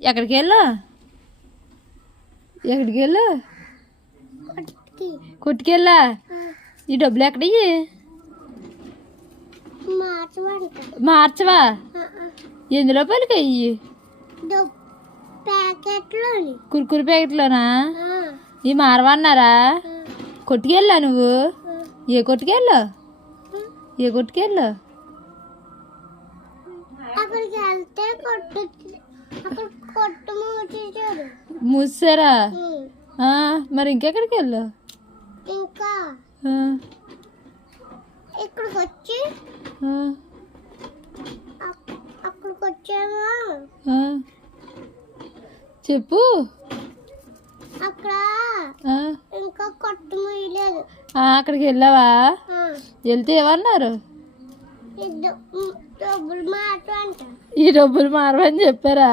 ఎక్కడికి వెళ్ళు ఎక్కడికి వెళ్ళు కొట్టుకెళ్ళా ఈ డబ్బులు ఎక్కడయ్యి మార్చవా ఎందులో పలికయ్యి కుర్కురు ప్యాకెట్లోనా ఈ మారవన్నారా కొట్టుకెళ్ళా నువ్వు ఏ కొట్టుకెళ్ళు ఏ కొట్టుకెళ్ళు మూసారా మరి ఇంకెక్కడికి వెళ్ళు ఇంకా ఇక్కడికి వచ్చి అక్కడికి వచ్చామా చెప్పు అక్కడ ఇంకా కొట్టు మూయలేదు అక్కడికి వెళ్ళావా వెళ్తే ఏమన్నారు డబ్బులు మారవంట ఈ డబ్బులు మారవని చెప్పారా